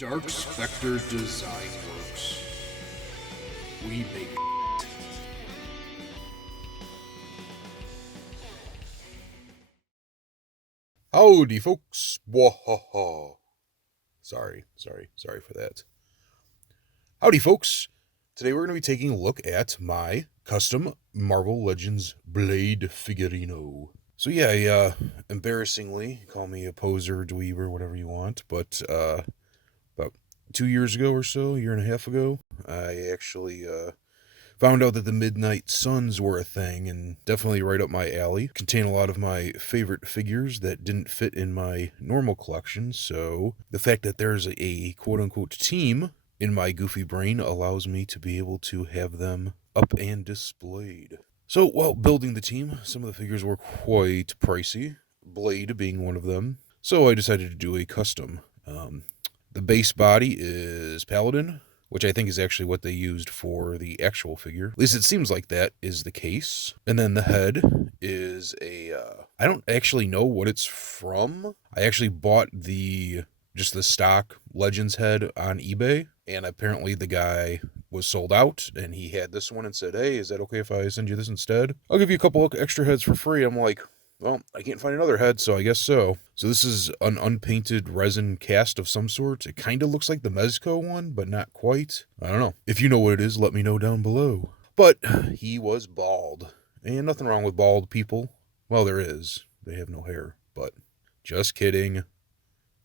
Dark Spectre Designworks. We make Howdy, folks. Wahaha. Sorry for that. Howdy, folks. Today we're going to be taking a look at my custom Marvel Legends Blade figurino. So yeah, embarrassingly, call me a poser, dweeber, whatever you want, but about 2 years ago or so, a year and a half ago, I actually found out that the Midnight Suns were a thing, and definitely right up my alley. Contain a lot of my favorite figures that didn't fit in my normal collection, so the fact that there's a quote-unquote team in my goofy brain allows me to be able to have them up and displayed. So while building the team, some of the figures were quite pricey, Blade being one of them, so I decided to do a custom. The base body is Paladin, which I think is actually what they used for the actual figure. At least it seems like that is the case. And then the head is I don't actually know what it's from. I actually bought just the stock Legends head on eBay, and apparently the guy was sold out, and he had this one and said, hey, is that okay if I send you this instead? I'll give you a couple extra heads for free. I'm like, well, I can't find another head, so I guess so. So this is an unpainted resin cast of some sort. It kind of looks like the Mezco one, but not quite. I don't know. If you know what it is, let me know down below. But he was bald. And nothing wrong with bald people. Well, there is. They have no hair. But just kidding.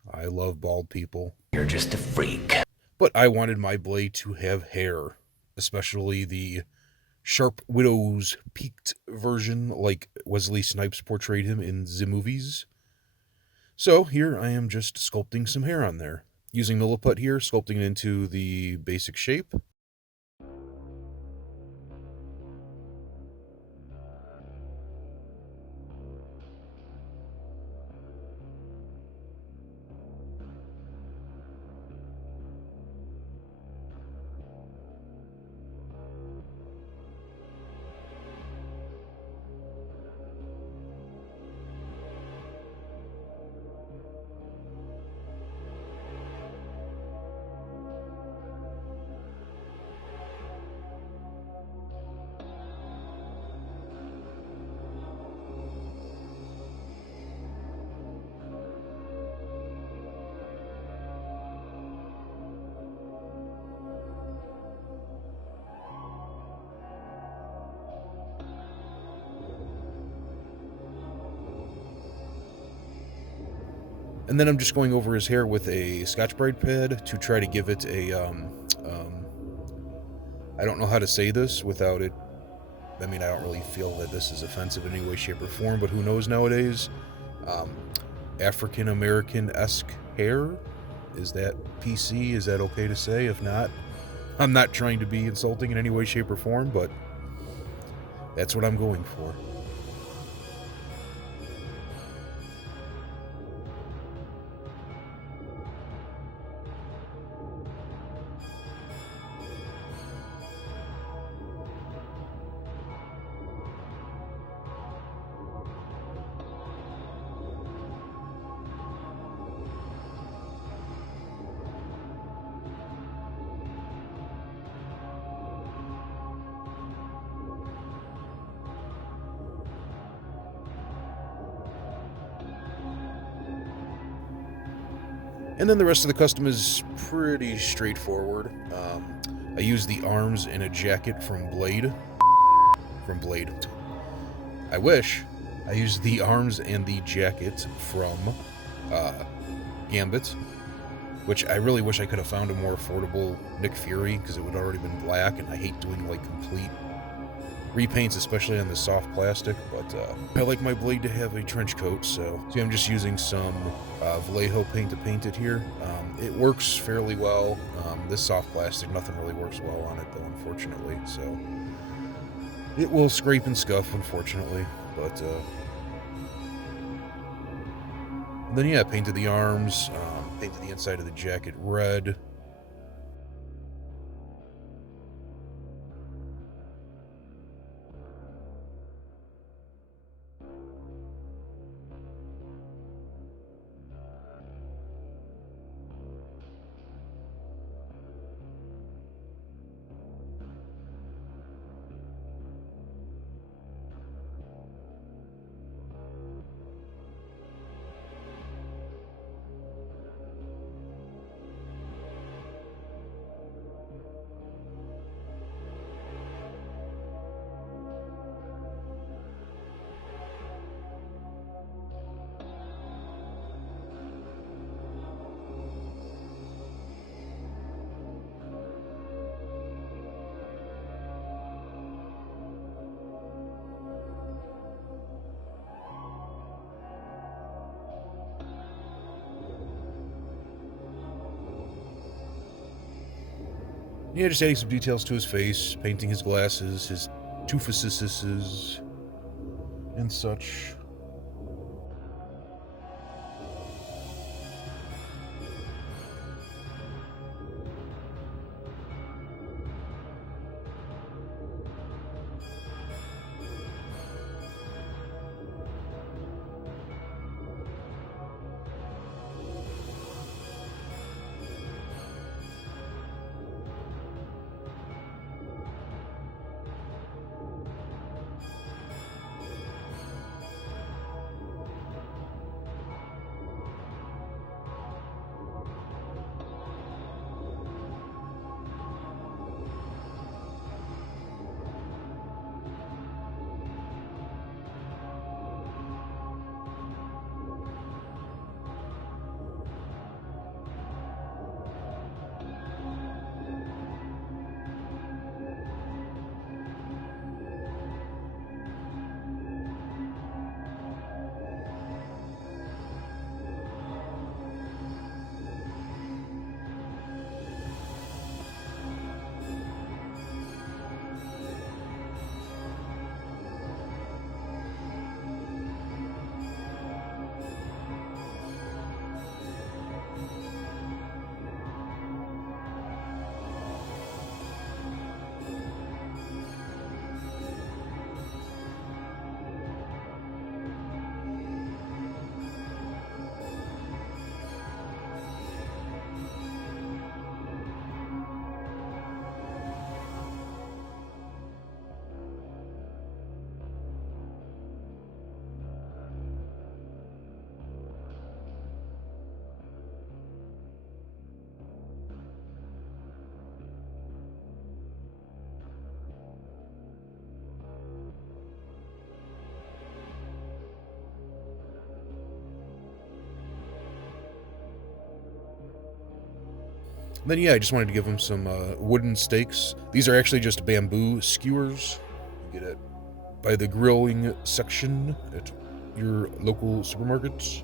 I love bald people. You're just a freak. But I wanted my Blade to have hair. Especially the Sharp Widow's peaked version, like Wesley Snipes portrayed him in the movies. So here I am just sculpting some hair on there. Using Milliput here, sculpting it into the basic shape. And then I'm just going over his hair with a Scotch-Brite pad to try to give it I don't know how to say this without it. I mean, I don't really feel that this is offensive in any way, shape, or form, but who knows nowadays? African-American-esque hair? Is that PC? Is that okay to say? If not, I'm not trying to be insulting in any way, shape, or form, but that's what I'm going for. And then the rest of the custom is pretty straightforward. I use the arms in a jacket from Blade. I wish. I used the arms and the jacket from Gambit, which I really wish I could have found a more affordable Nick Fury, because it would already been black, and I hate doing like complete repaints, especially on the soft plastic, but I like my Blade to have a trench coat, so see, I'm just using some Vallejo paint to paint it here. It works fairly well. This soft plastic, nothing really works well on it though, unfortunately, so it will scrape and scuff, unfortunately, but then yeah, painted the arms, painted the inside of the jacket red. Yeah, just adding some details to his face, painting his glasses, his toofuses, and such. Then yeah, I just wanted to give him some wooden stakes. These are actually just bamboo skewers. You get it by the grilling section at your local supermarkets.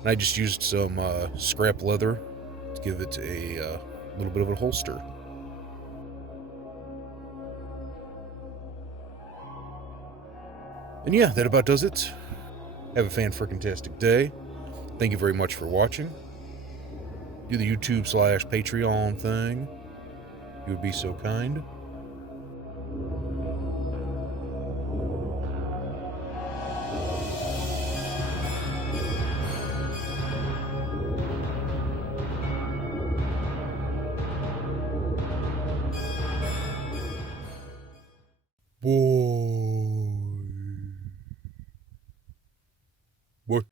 And I just used some scrap leather to give it a little bit of a holster. And yeah, that about does it. Have a fan-frickin-tastic day. Thank you very much for watching. Do the YouTube/Patreon thing. You would be so kind. Boy. Boy.